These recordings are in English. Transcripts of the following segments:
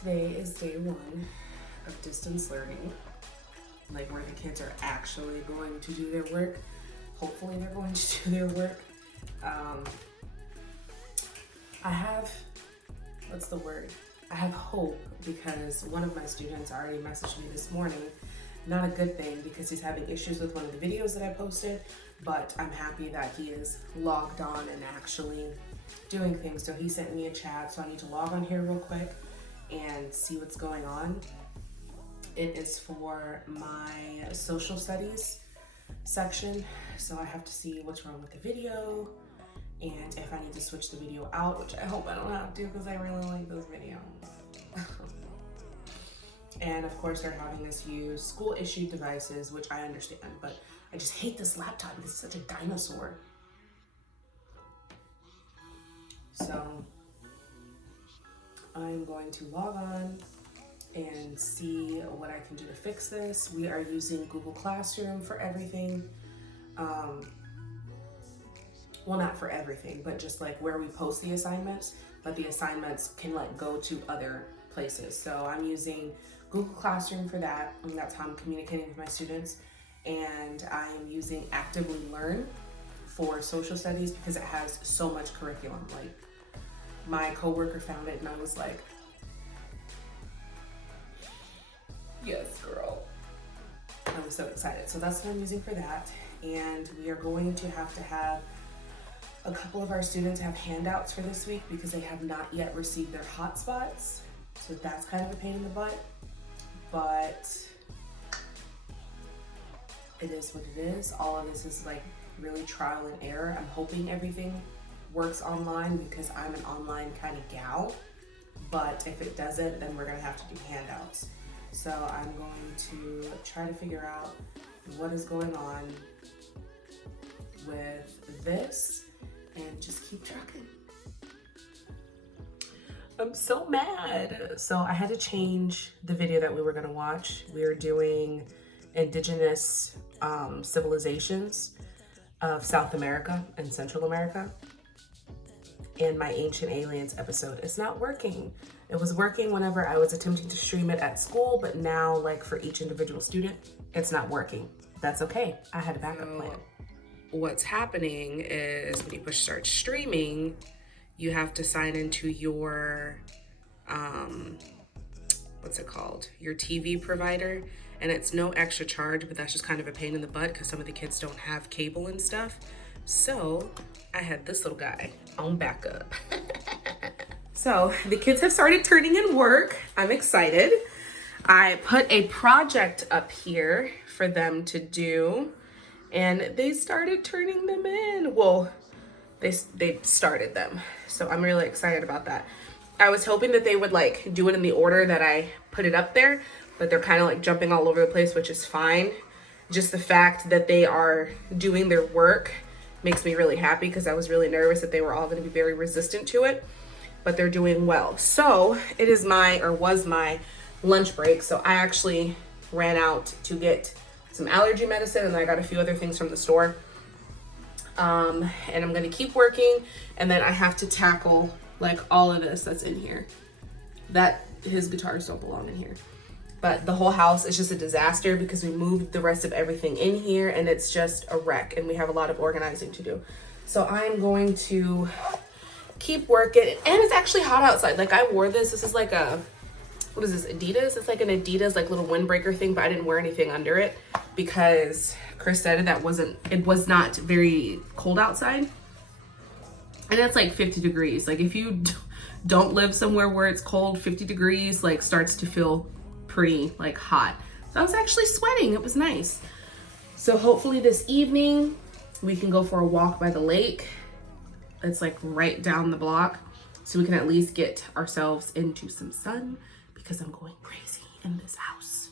Today is day one of distance learning, like where the kids are actually going to do their work. Hopefully they're going to do their work. I have, what's the word? I have hope because one of my students already messaged me this morning. Not a good thing because he's having issues with one of the videos that I posted, but I'm happy that he is logged on and actually doing things. So he sent me a chat, so I need to log on here real quick and see what's going on. It is for my social studies section, so I have to see what's wrong with the video and if I need to switch the video out, which I hope I don't have to because I really like those videos. And of course they're having us use school issued devices, which I understand, but I just hate this laptop because it's such a dinosaur. So I'm going to log on and see what I can do to fix this. We are using Google Classroom for everything. Well, not for everything, but just like where we post the assignments, but the assignments can like go to other places. So I'm using Google Classroom for that, and that's how I'm communicating with my students. And I'm using Actively Learn for social studies because it has so much curriculum. Like, my coworker found it and I was like, yes, girl. I was so excited. So that's what I'm using for that. And we are going to have a couple of our students have handouts for this week because they have not yet received their hotspots. So that's kind of a pain in the butt, but it is what it is. All of this is like really trial and error. I'm hoping everything works online because I'm an online kind of gal, but if it doesn't, then we're gonna have to do handouts. So I'm going to try to figure out what is going on with this and just keep trucking. I'm so mad. So I had to change the video that we were gonna watch. We were doing indigenous civilizations of South America and Central America. And my Ancient Aliens episode is not working. It was working whenever I was attempting to stream it at school, but now like for each individual student, it's not working. That's okay. I had a backup plan. What's happening is when you push start streaming, you have to sign into your, what's it called? Your TV provider. And it's no extra charge, but that's just kind of a pain in the butt because some of the kids don't have cable and stuff. So I had this little guy on backup. So the kids have started turning in work. I'm excited. I put a project up here for them to do and they started turning them in. Well, they started them. So I'm really excited about that. I was hoping that they would like do it in the order that I put it up there, but they're kind of like jumping all over the place, which is fine. Just the fact that they are doing their work makes me really happy because I was really nervous that they were all going to be very resistant to it, but they're doing well. So it is was my lunch break. So I actually ran out to get some allergy medicine and I got a few other things from the store. And I'm going to keep working, and then I have to tackle like all of this that's in here. That his guitars don't belong in here. But the whole house is just a disaster because we moved the rest of everything in here and it's just a wreck and we have a lot of organizing to do. So I'm going to keep working, and it's actually hot outside. Like I wore this. This is like a, what is this, Adidas? It's like an Adidas like little windbreaker thing, but I didn't wear anything under it because Chris said it was not very cold outside. And it's like 50 degrees. Like if you don't live somewhere where it's cold, 50 degrees like starts to feel pretty like hot. So I was actually sweating. It was nice. So hopefully this evening we can go for a walk by the lake. It's like right down the block, so we can at least get ourselves into some sun because I'm going crazy in this house,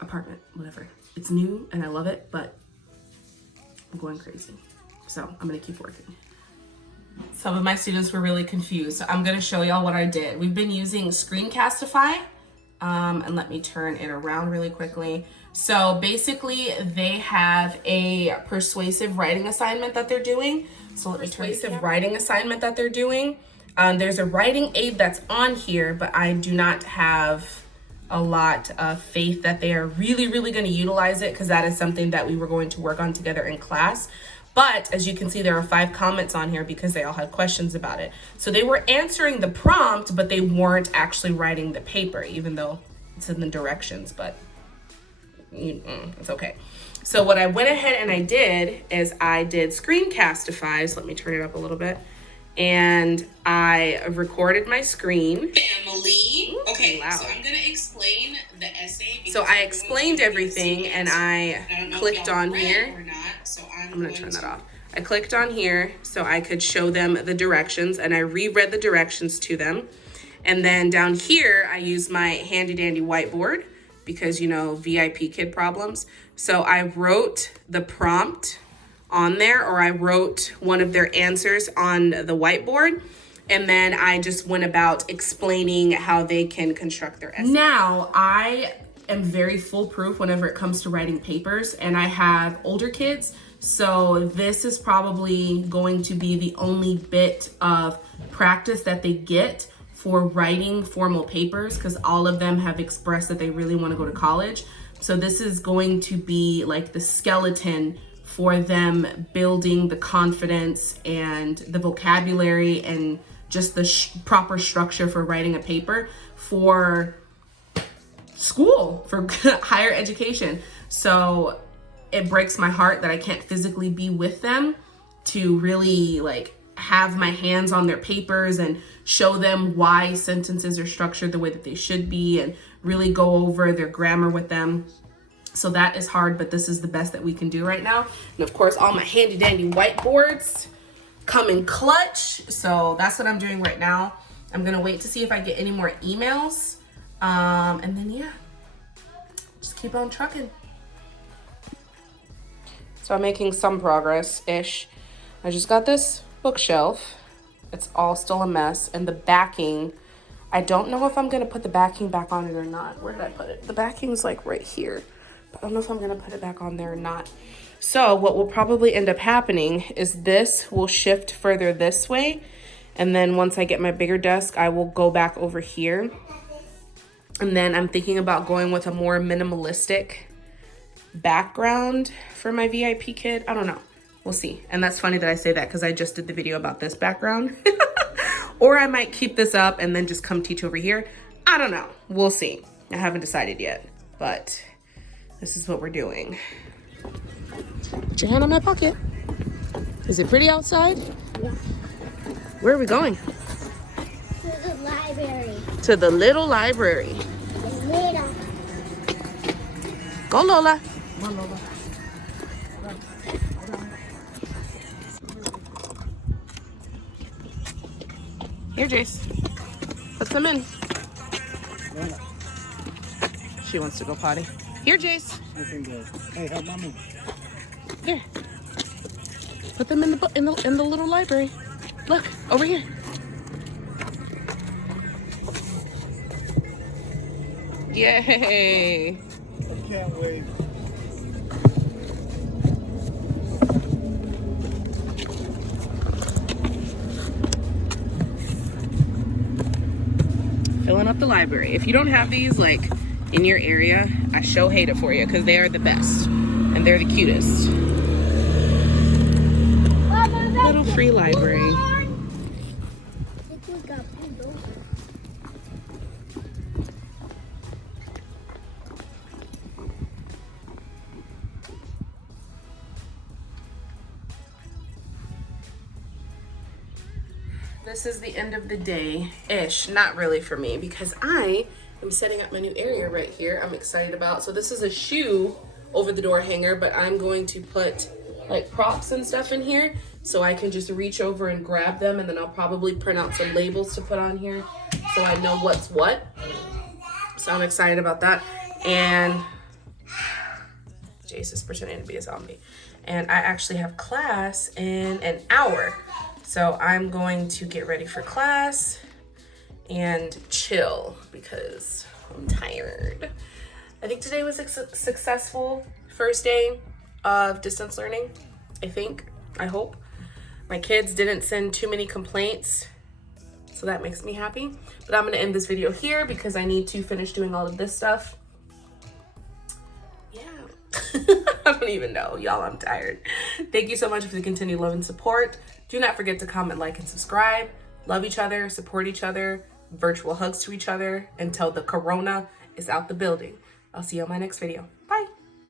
apartment, whatever. It's new and I love it, but I'm going crazy. So I'm gonna keep working. Some of my students were really confused, so I'm gonna show y'all what I did. We've been using Screencastify. And let me turn it around really quickly. So basically they have a persuasive writing assignment that they're doing. So let me turn it writing assignment that they're doing. There's a writing aid that's on here, but I do not have a lot of faith that they are really going to utilize it, because that is something that we were going to work on together in class. But as you can see, there are 5 comments on here because they all had questions about it. So they were answering the prompt, but they weren't actually writing the paper, even though it's in the directions, but it's okay. So what I went ahead and I did is I did Screencastify. So let me turn it up a little bit. And I recorded my screen. Family. Okay, loud. So I'm gonna explain the essay. So I explained everything, and I clicked on here. Or not, so I'm gonna turn that off. I clicked on here so I could show them the directions, and I reread the directions to them. And then down here, I used my handy dandy whiteboard because, you know, VIP kid problems. So I wrote the prompt on there, or I wrote one of their answers on the whiteboard, and then I just went about explaining how they can construct their essay. Now, I am very foolproof whenever it comes to writing papers, and I have older kids, so this is probably going to be the only bit of practice that they get for writing formal papers, because all of them have expressed that they really want to go to college. So this is going to be like the skeleton for them building the confidence and the vocabulary and just the proper structure for writing a paper for school, for higher education. So it breaks my heart that I can't physically be with them to really like have my hands on their papers and show them why sentences are structured the way that they should be and really go over their grammar with them. So that is hard, but this is the best that we can do right now. And of course, all my handy dandy whiteboards come in clutch. So that's what I'm doing right now. I'm gonna wait to see if I get any more emails. And then yeah, just keep on trucking. So I'm making some progress-ish. I just got this bookshelf. It's all still a mess. And the backing, I don't know if I'm gonna put the backing back on it or not. Where did I put it? The backing's like right here. I don't know if I'm gonna put it back on there or not. So what will probably end up happening is this will shift further this way. And then once I get my bigger desk, I will go back over here. And then I'm thinking about going with a more minimalistic background for my VIP kid. I don't know, we'll see. And that's funny that I say that because I just did the video about this background. Or I might keep this up and then just come teach over here. I don't know, we'll see. I haven't decided yet, but this is what we're doing. Put your hand on my pocket. Is it pretty outside? Yeah. Where are we going? To the library. To the little library. Little. Go, Lola. Come on, Lola. Here, Jace. Put them in. She wants to go potty. Here, Jace. Hey, help mommy. Here. Put them in the little library. Look, over here. Yay. I can't wait. Filling up the library. If you don't have these like in your area, I sure hate it for you because they are the best and they're the cutest. Little free library. This is the end of the day-ish. Not really for me because I am setting up my new area right here. I'm excited about. So this is a shoe over the door hanger, but I'm going to put like props and stuff in here so I can just reach over and grab them, and then I'll probably print out some labels to put on here so I know what's what. So I'm excited about that. And Jace is pretending to be a zombie. And I actually have class in an hour. So I'm going to get ready for class and chill because I'm tired. I think today was a successful first day of distance learning. I hope. My kids didn't send too many complaints. So that makes me happy. But I'm gonna end this video here because I need to finish doing all of this stuff. Yeah. I don't even know, y'all, I'm tired. Thank you so much for the continued love and support. Do not forget to comment, like, and subscribe. Love each other, support each other, virtual hugs to each other until the corona is out the building. I'll see you on my next video.